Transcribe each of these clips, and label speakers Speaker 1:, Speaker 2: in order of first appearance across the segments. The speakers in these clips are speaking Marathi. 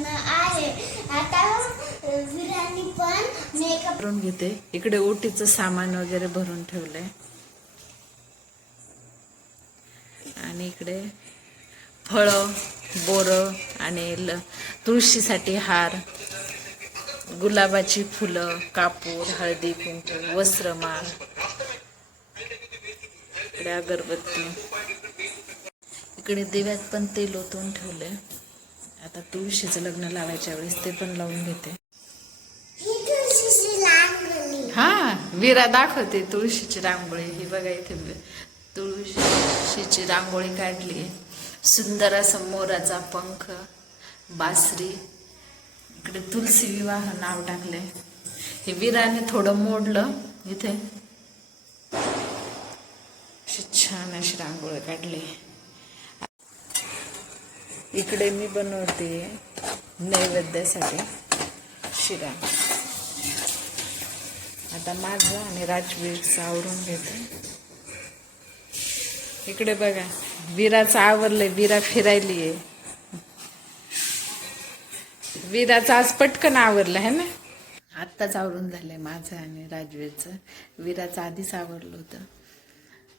Speaker 1: लग्न आहे. आता विरानी पण मेकअप
Speaker 2: भरून घेते. इकडे ओटीचं सामान वगैरे भरून ठेवलंय. आणि इकडे फळं बोरं आणि ल तुळशीसाठी हार गुलाबाची फुलं कापूर हळदी कुंकू वस्त्रमाळ इकडे अगरबत्ती. इकडे दिव्यात पण तेल ओतून ठेवले आता तुळशीचं लग्न लावायच्या वेळेस ते पण लावून घेते.
Speaker 1: ही
Speaker 2: हा विरा दाखवते तुळशीची रांगोळी. ही बघा इथे तुळशीची रांगोळी काढली सुंदर असा मोराचा पंख बासरी. इकडे तुलसी विवाह नाव टाकले हे विराने थोडं मोडलं इथे. अशी छान अशी रांगोळी काढली इकडे मी बनवते नैवेद्यासाठी शिरा. आता माझं आणि राजवीरचं आवरून घेते. इकडे बघा विराचं आवरलंय विरा फिरायली आहे. विराचं आज पटकन आवरलं है ना? आत्ताच आवरून झालंय माझं आणि राजवीरचं. विराचं आधीच आवरलं होतं.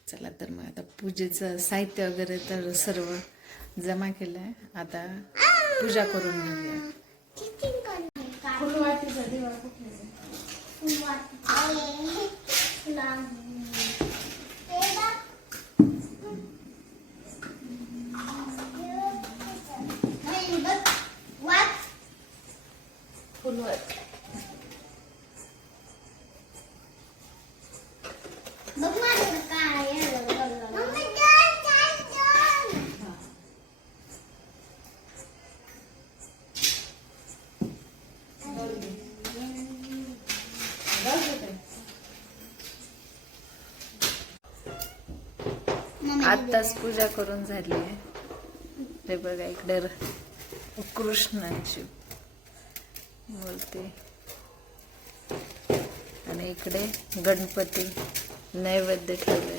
Speaker 2: चला तर मग आता पूजेचं साहित्य वगैरे तर सर्व जमा केलं आहे आता पूजा करून घेऊया.
Speaker 1: आहे. फुलांनी. ते बघ. नाही, बघ. वाच.
Speaker 2: फुलवाती
Speaker 1: बघ माझं काय आहे. मम्मी, दोन, दोन, दोन. मम्मी,
Speaker 2: आत्ताच पूजा करून झाली आहे. ते बघा इकडे र- कृष्णाची मूर्ती. आणि इकडे गणपती नैवेद्य ठेवले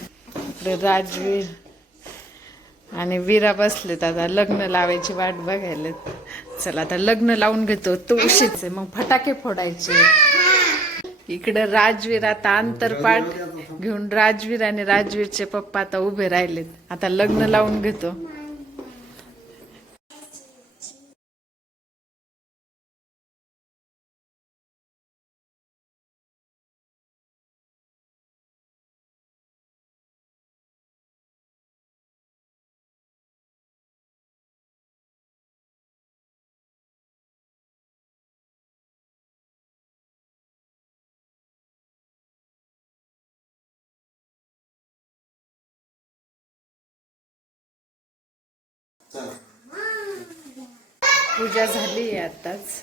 Speaker 2: इकडे राजवीर आणि वीरा बसलेत. आता लग्न लावायची वाट बघायला चला आता लग्न लावून घेतो. तुळशीचे मग फटाके फोडायचे. इकडे राजवीर आता अंतरपाठ घेऊन राजवीर आणि राजवीरचे पप्पा आता उभे राहिलेत. आता लग्न लावून घेतो. पूजा झाली आहे आताच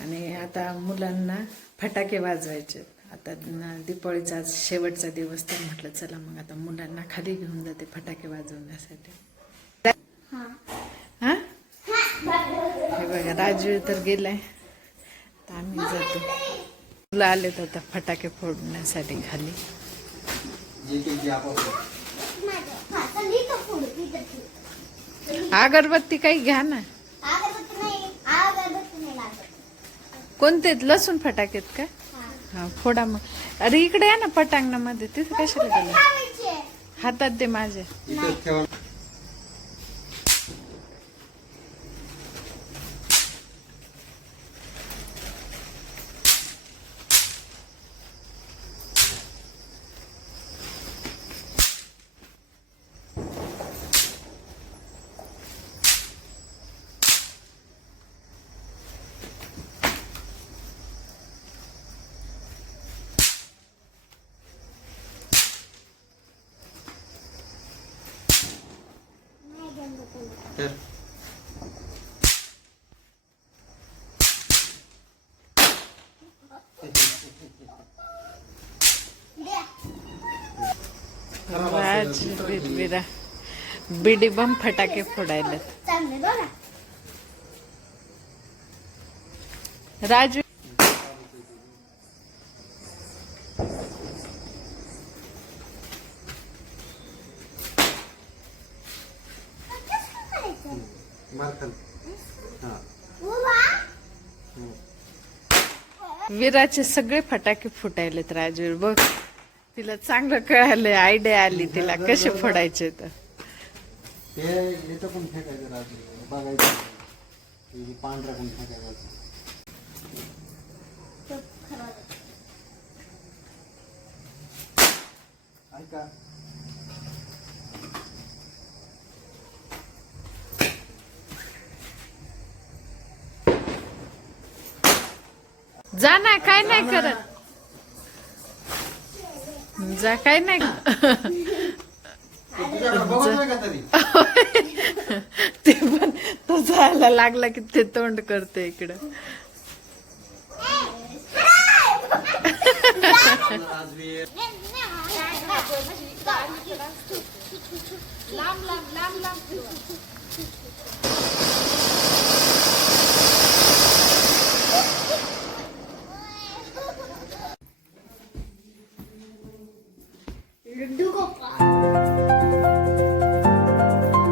Speaker 2: आणि आता मुलांना फटाके वाजवायचे. आता दीपावळीचा आज शेवटचा दिवस तर म्हटलं चला मग आता मुलांना खाली घेऊन जाते फटाके वाजवण्यासाठी.
Speaker 1: हा.
Speaker 2: हे
Speaker 1: बघा
Speaker 2: राजू तर गेलाय. तर आम्ही जातो. मुलं आले आता फटाके फोडण्यासाठी खाली
Speaker 1: माझं. हा, चल इथं फोड, इथं ठेव.
Speaker 2: अगरबत्ती काही घ्या ना.
Speaker 1: अगरबत्ती नाही, अगरबत्ती नाही लागत.
Speaker 2: कोणते लसूण फटाकेत का?
Speaker 1: हा.
Speaker 2: हा फोडा मग. अरे इकडे या ना पटांगणामध्ये तिथे कशाला गेला. हातात दे माझे.
Speaker 1: जमलं तुला.
Speaker 2: विरा बिडी बम फटाके फोडायला राजू विराचे सगळे फटाके फुटायलेत राजवीर बघ. तिला चांगलं कळालं आयडिया आली तिला कसे फोडायचे तर.
Speaker 3: ते याचं पण फेकायचं राहते बघायचं. हे पांढरा पण फेकायचं? ऐका.
Speaker 2: जा ना काय नाही करत. जा काय नाही ते पण तो जायला लागला की ते तोंड करते इकडं.
Speaker 1: लांब लांब लांब लांब.